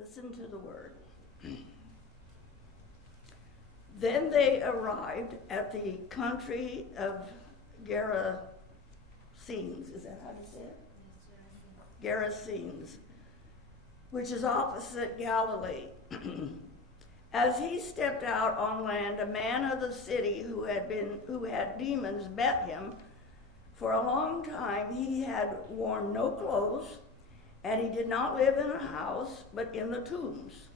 Listen to the word. Then they arrived at the country of Gerasenes. Is that how you say it? Gerasenes, which is opposite Galilee. As he stepped out on land, a man of the city who had demons met him. For a long time he had worn no clothes, and he did not live in a house, but in the tombs.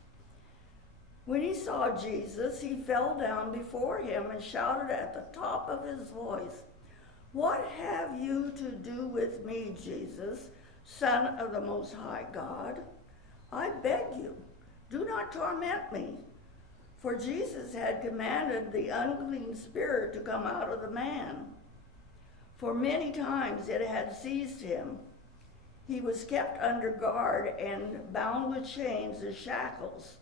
When he saw Jesus, he fell down before him and shouted at the top of his voice, "What have you to do with me, Jesus, Son of the Most High God? I beg you, do not torment me." For Jesus had commanded the unclean spirit to come out of the man. For many times it had seized him. He was kept under guard and bound with chains and shackles.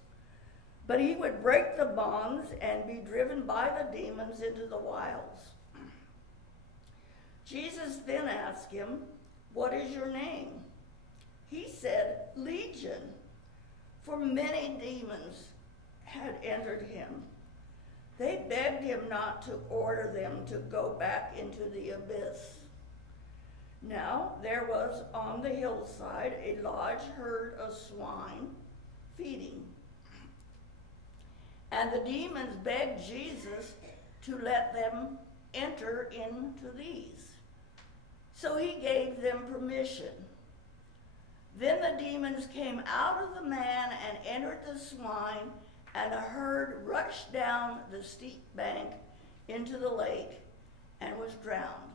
But he would break the bonds and be driven by the demons into the wilds. Jesus then asked him, "What is your name?" He said, "Legion," for many demons had entered him. They begged him not to order them to go back into the abyss. Now there was on the hillside a large herd of swine feeding. And the demons begged Jesus to let them enter into these. So he gave them permission. Then the demons came out of the man and entered the swine, and a herd rushed down the steep bank into the lake and was drowned.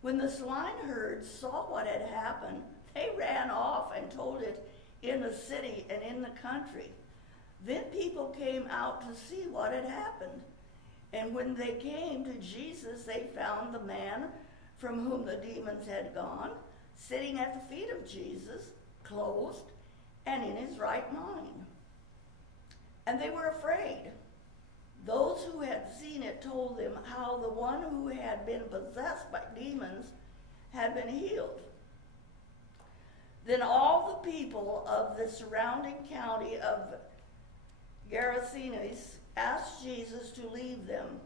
When the swineherd saw what had happened, they ran off and told it in the city and in the country. Then people came out to see what had happened. And when they came to Jesus, they found the man from whom the demons had gone, sitting at the feet of Jesus, clothed and in his right mind. And they were afraid. Those who had seen it told them how the one who had been possessed by demons had been healed. Then all the people of the surrounding county of Gerasenes asked Jesus to leave them,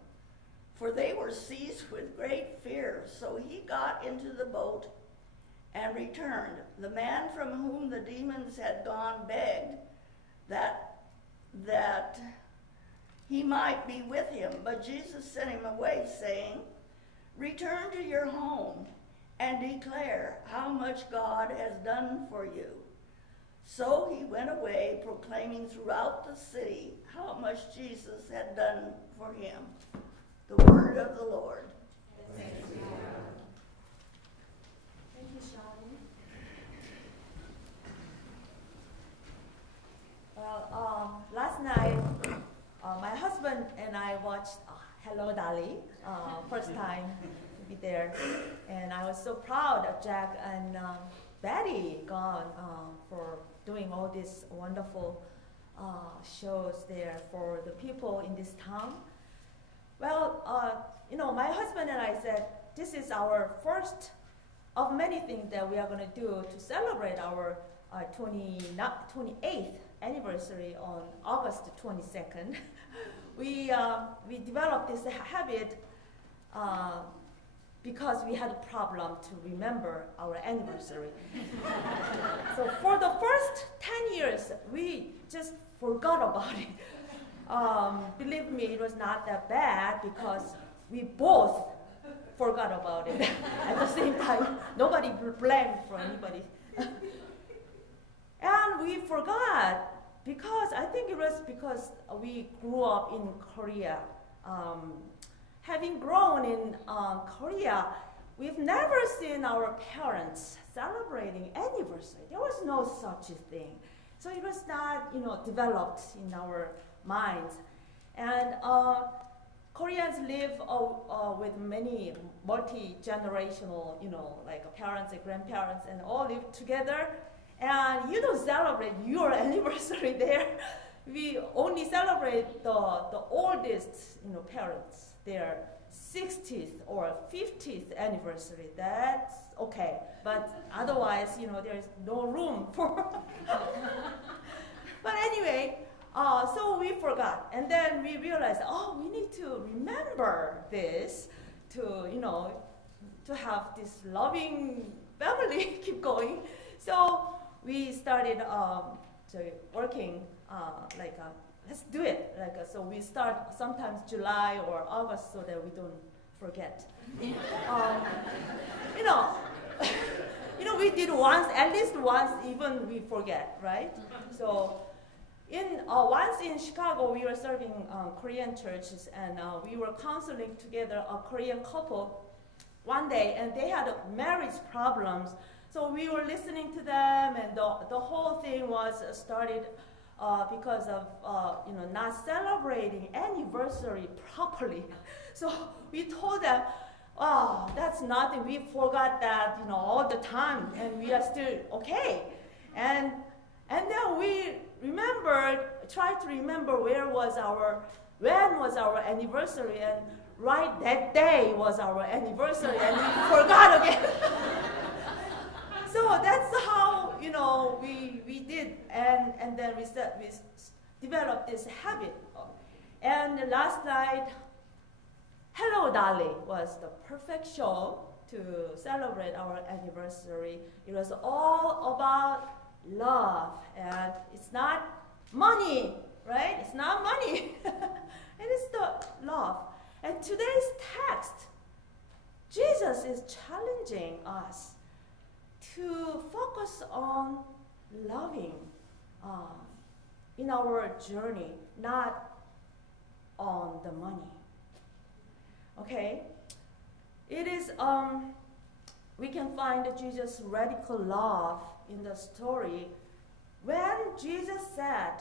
for they were seized with great fear. So he got into the boat and returned. The man from whom the demons had gone begged that he might be with him, but Jesus sent him away, saying, "Return to your home and declare how much God has done for you." So he went away, proclaiming throughout the city how much Jesus had done for him. The word of the Lord. Thank you, God. Thank you, Shani. Well, last night, my husband and I watched Hello, Dolly, first time to be there. And I was so proud of Jack and Betty gone for doing all these wonderful shows there for the people in this town. Well, my husband and I said, this is our first of many things that we are going to do to celebrate our 28th anniversary on August 22nd. We developed this habit because we had a problem to remember our anniversary. So for the first 10 years, we just forgot about it. Believe me, it was not that bad because we both forgot about it at the same time. Nobody blamed for anybody. And we forgot because I think it was because we grew up in Korea. Having grown in Korea, we've never seen our parents celebrating anniversary. There was no such a thing. So it was not, developed in our minds. And Koreans live with many multi-generational, like parents and grandparents, and all live together. And you don't celebrate your anniversary there. We only celebrate the oldest, parents their 60th or 50th anniversary. That's okay. But otherwise, there's no room for. But anyway, so we forgot. And then we realized, we need to remember this to, to have this loving family keep going. So we started working let's do it. So we start sometimes July or August so that we don't forget. We did once, at least once, even we forget, right? So once in Chicago, we were serving Korean churches, and we were counseling together a Korean couple one day, and they had marriage problems. So we were listening to them, and the whole thing was started because of not celebrating anniversary properly. So we told them, that's nothing. We forgot that all the time, and we are still okay. And then we tried to remember when was our anniversary, and right that day was our anniversary, and we forgot again. So that's how we did, and then we developed this habit. And last night, Hello Dolly was the perfect show to celebrate our anniversary. It was all about love, and it's not money, right? It's not money. It is the love. And today's text, Jesus is challenging us to focus on loving in our journey, not on the money. Okay? It is, we can find Jesus' radical love in the story when Jesus said,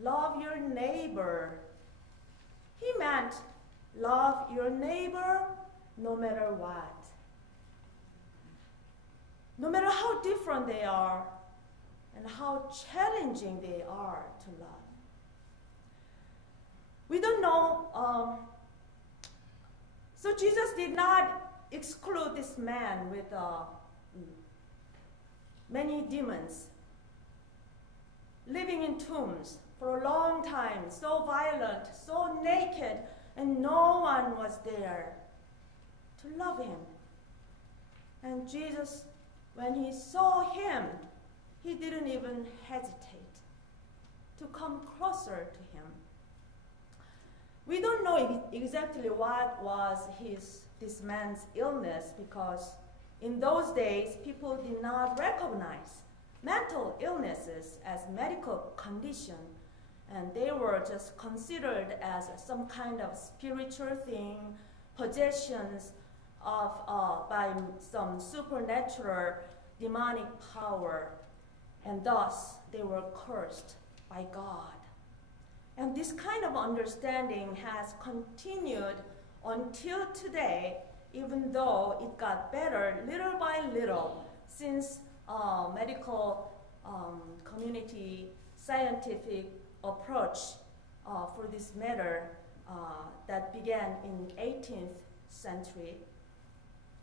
love your neighbor. He meant love your neighbor no matter what. No matter how different they are and how challenging they are to love. We don't know. So Jesus did not exclude this man with many demons, living in tombs for a long time, so violent, so naked, and no one was there to love him. And Jesus, when he saw him, he didn't even hesitate to come closer to him. We don't know exactly what was this man's illness, because in those days, people did not recognize mental illnesses as medical condition, and they were just considered as some kind of spiritual thing, possessions of by some supernatural demonic power, and thus they were cursed by God. And this kind of understanding has continued until today, even though it got better little by little since medical community scientific approach for this matter that began in 18th century.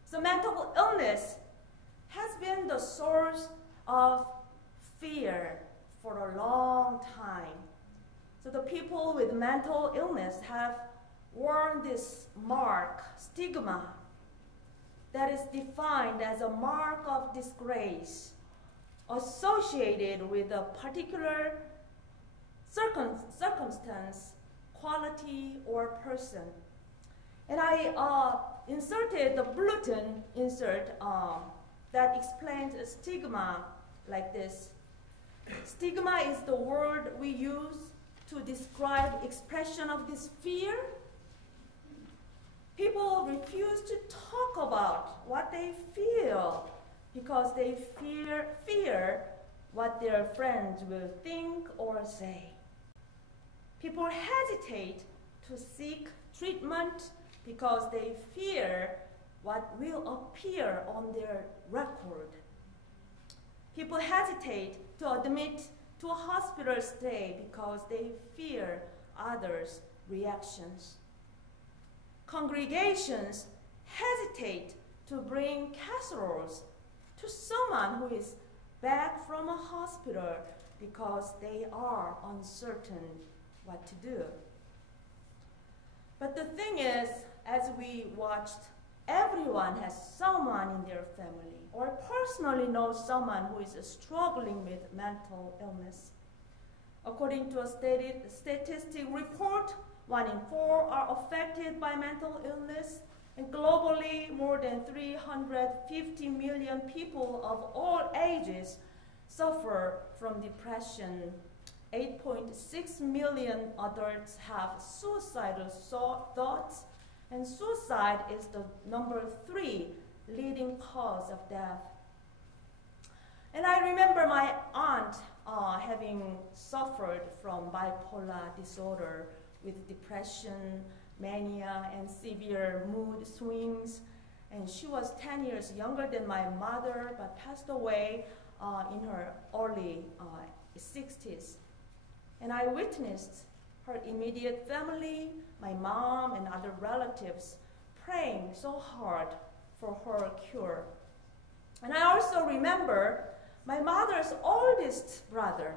So mental illness has been the source of fear for a long time. So the people with mental illness have worn this mark, stigma, that is defined as a mark of disgrace associated with a particular circumstance, quality, or person. And I inserted the bulletin insert that explains a stigma like this. Stigma is the word we use to describe expression of this fear. People refuse to talk about what they feel because they fear what their friends will think or say. People hesitate to seek treatment because they fear what will appear on their record. People hesitate to admit to a hospital stay because they fear others' reactions. congregations hesitate to bring casseroles to someone who is back from a hospital because they are uncertain what to do. But the thing is, as we watched, everyone has someone in their family or personally knows someone who is struggling with mental illness. According to a statistic report, 1 in 4 are affected by mental illness, and globally, more than 350 million people of all ages suffer from depression. 8.6 million adults have suicidal thoughts, and suicide is the number 3 leading cause of death. And I remember my aunt having suffered from bipolar disorder with depression, mania, and severe mood swings. And she was 10 years younger than my mother, but passed away in her early 60s. And I witnessed her immediate family, my mom and other relatives, praying so hard for her cure. And I also remember my mother's oldest brother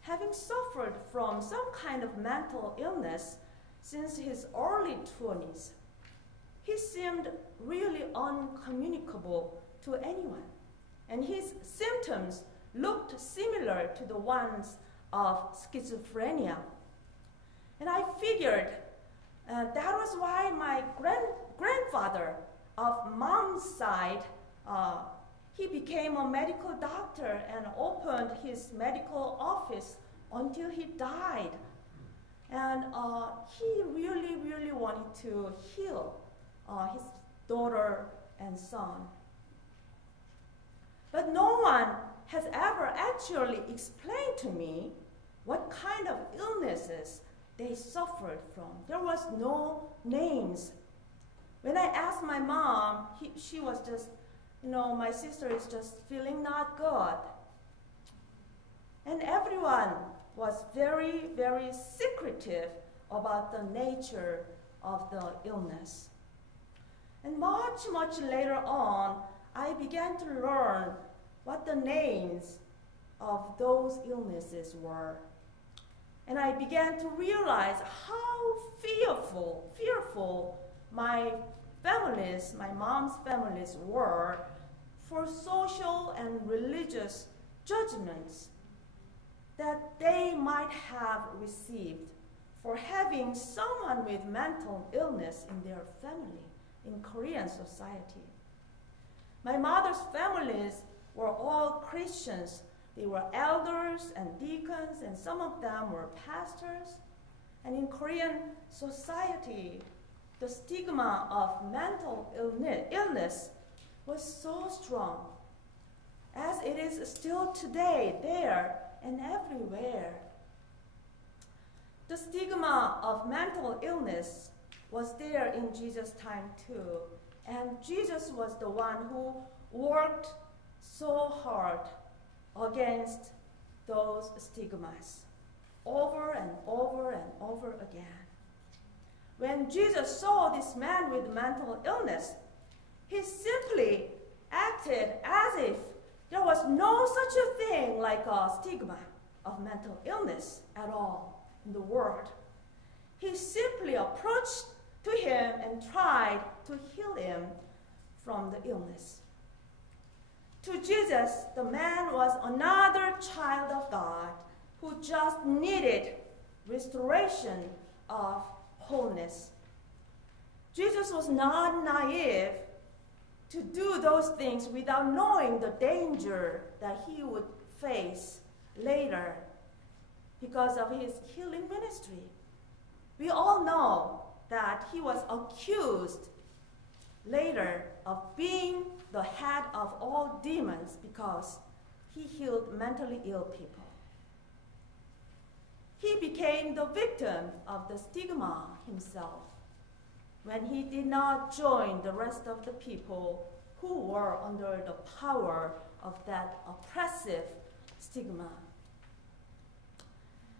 having suffered from some kind of mental illness since his early 20s. He seemed really uncommunicable to anyone, and his symptoms looked similar to the ones of schizophrenia. And I figured that was why my grandfather of mom's side, he became a medical doctor and opened his medical office until he died. And he really, really wanted to heal his daughter and son. But no one has ever actually explained to me what kind of illnesses they suffered from. There was no names. When I asked my mom, she was just, my sister is just feeling not good. And everyone was very, very secretive about the nature of the illness. And much, much later on, I began to learn what the names of those illnesses were. And I began to realize how fearful my families, my mom's families were for social and religious judgments that they might have received for having someone with mental illness in their family in Korean society. My mother's families were all Christians. They were elders and deacons, and some of them were pastors. And in Korean society, the stigma of mental illness was so strong, as it is still today, there and everywhere. The stigma of mental illness was there in Jesus' time too, and Jesus was the one who worked so hard against those stigmas over and over and over again. When Jesus saw this man with mental illness, he simply acted as if there was no such a thing like a stigma of mental illness at all in the world. He simply approached to him and tried to heal him from the illness. To Jesus, the man was another child of God who just needed restoration of wholeness. Jesus was not naive to do those things without knowing the danger that he would face later because of his healing ministry. We all know that he was accused later of being the head of all demons because he healed mentally ill people. He became the victim of the stigma himself when he did not join the rest of the people who were under the power of that oppressive stigma.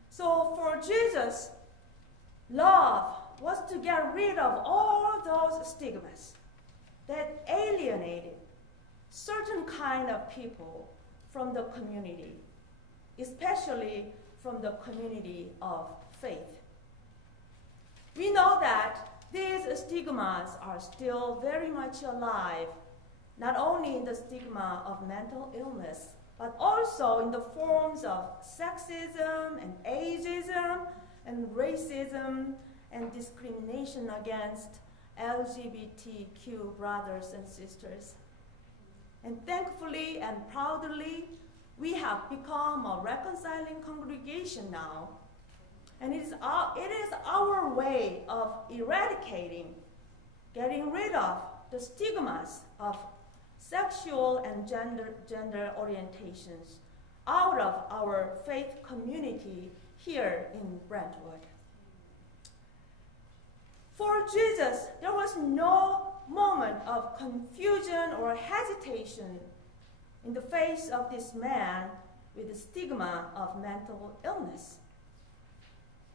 So for Jesus, love was to get rid of all those stigmas that alienated certain kind of people from the community, especially from the community of faith. We know that these stigmas are still very much alive, not only in the stigma of mental illness, but also in the forms of sexism and ageism and racism and discrimination against LGBTQ brothers and sisters. And thankfully and proudly, we have become a reconciling congregation now. And it is our way of eradicating, getting rid of the stigmas of sexual and gender orientations out of our faith community here in Brentwood. For Jesus, there was no moment of confusion or hesitation in the face of this man with the stigma of mental illness.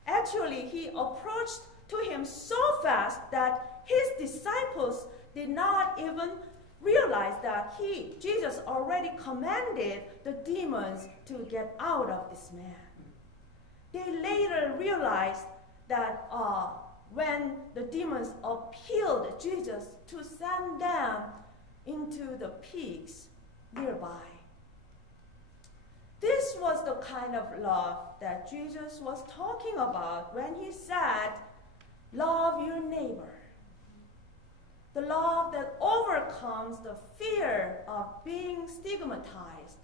Actually, he approached to him so fast that his disciples did not even realize that Jesus already commanded the demons to get out of this man. They later realized that when the demons appealed Jesus to send them into the pigs nearby. This was the kind of love that Jesus was talking about when he said, love your neighbor. The love that overcomes the fear of being stigmatized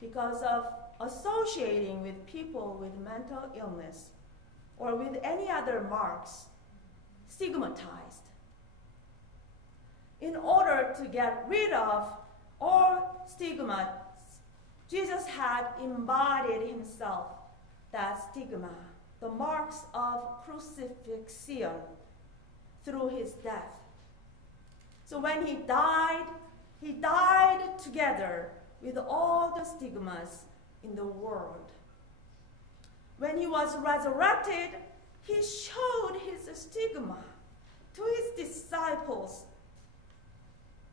because of associating with people with mental illness or with any other marks, stigmatized. In order to get rid of all stigma, Jesus had embodied himself that stigma, the marks of crucifixion, through his death. So when he died together with all the stigmas in the world. When he was resurrected, he showed his stigma to his disciples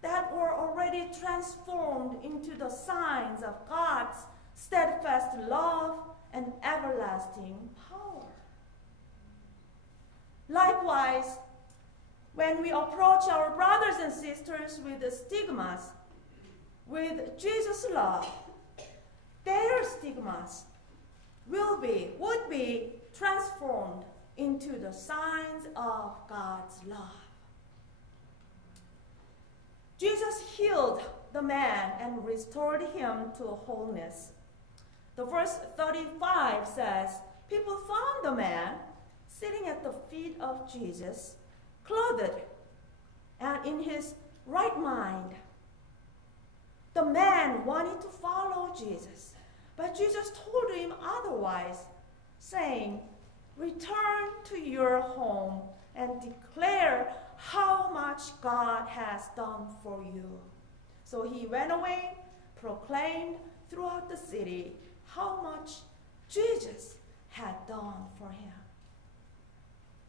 that were already transformed into the signs of God's steadfast love and everlasting power. Likewise, when we approach our brothers and sisters with the stigmas, with Jesus' love, their stigmas would be transformed into the signs of God's love. Jesus healed the man and restored him to wholeness. The verse 35 says, people found the man sitting at the feet of Jesus, clothed and in his right mind. The man wanted to follow Jesus, but Jesus told him otherwise, saying, return to your home and declare how much God has done for you. So he went away, proclaimed throughout the city how much Jesus had done for him.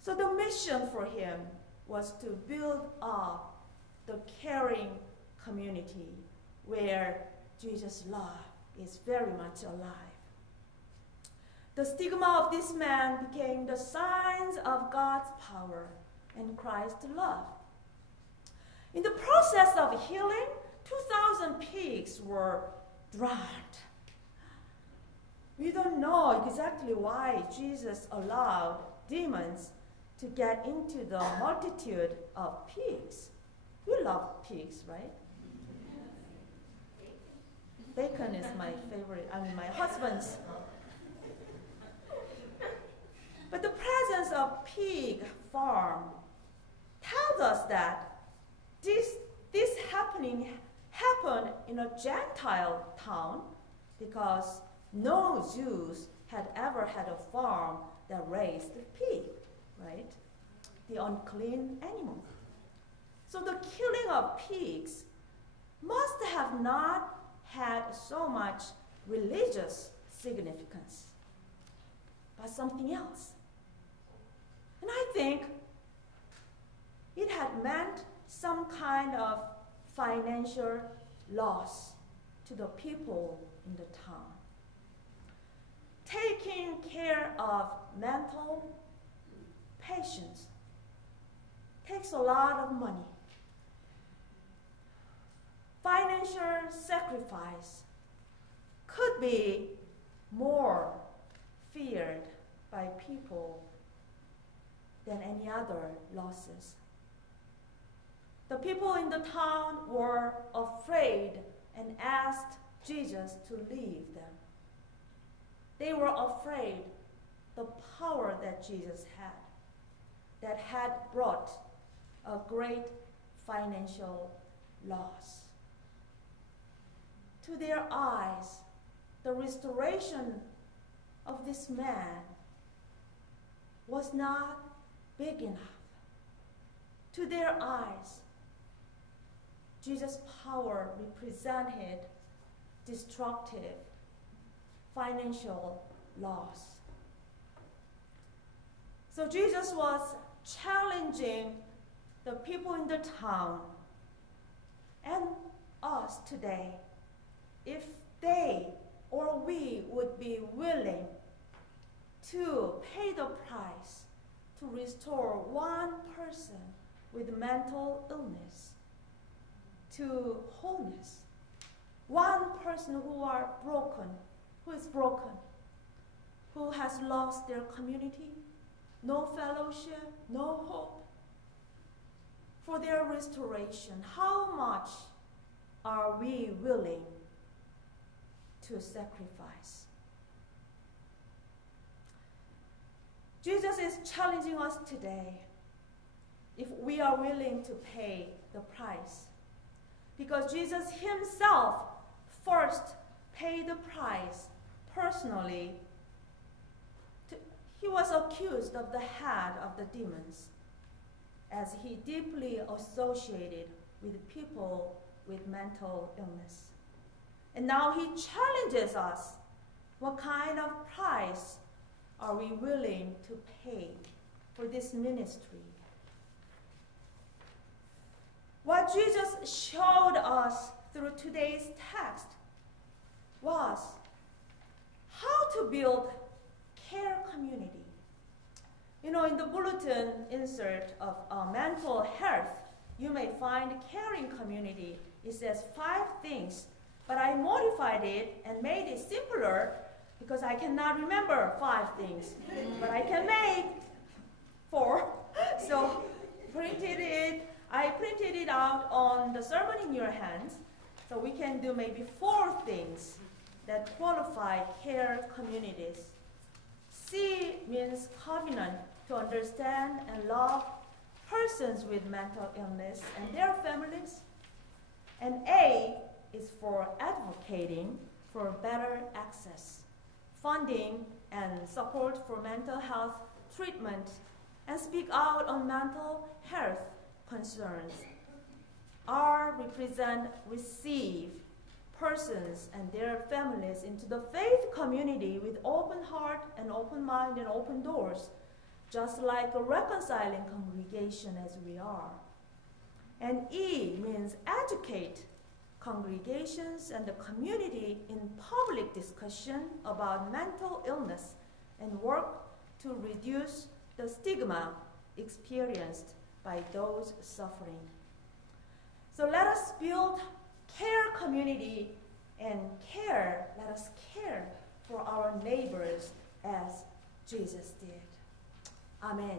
So the mission for him was to build up the caring community where Jesus' love is very much alive. The stigma of this man became the signs of God's power and Christ's love. In the process of healing, 2,000 pigs were drowned. We don't know exactly why Jesus allowed demons to get into the multitude of pigs. You love pigs, right? Bacon is my favorite, my husband's. But the presence of pig farm tells us that this happened in a Gentile town because no Jews had ever had a farm that raised pig, right? The unclean animal. So the killing of pigs must have not had so much religious significance, but something else. And I think it had meant some kind of financial loss to the people in the town. Taking care of mental patients takes a lot of money. Financial sacrifice could be more feared by people than any other losses. The people in the town were afraid and asked Jesus to leave them. They were afraid the power that Jesus had, that had brought a great financial loss. To their eyes, the restoration of this man was not big enough. To their eyes, Jesus' power represented destructive financial loss. So Jesus was challenging the people in the town and us today, if they or we would be willing to pay the price to restore one person with mental illness to wholeness, one person who is broken, who has lost their community, no fellowship, no hope, for their restoration. How much are we willing to sacrifice? Jesus is challenging us today if we are willing to pay the price. Because Jesus himself first paid the price personally. He was accused of the head of the demons, as he deeply associated with people with mental illness. And now he challenges us, what kind of price are we willing to pay for this ministry? What Jesus showed us through today's text was how to build care community. You know, in the bulletin insert of mental health, you may find caring community. It says 5 things, but I modified it and made it simpler because I cannot remember 5 things, but I can make 4. So I printed it out on the sermon in your hands, so we can do maybe 4 things that qualify care communities. C means covenant, to understand and love persons with mental illness and their families. And A is for advocating for better access, funding and support for mental health treatment, and speak out on mental health concerns. R represent receive persons and their families into the faith community with open heart and open mind and open doors, just like a reconciling congregation as we are. And E means educate congregations and the community in public discussion about mental illness and work to reduce the stigma experienced by those suffering. So let us build care community and let us care for our neighbors as Jesus did. Amen.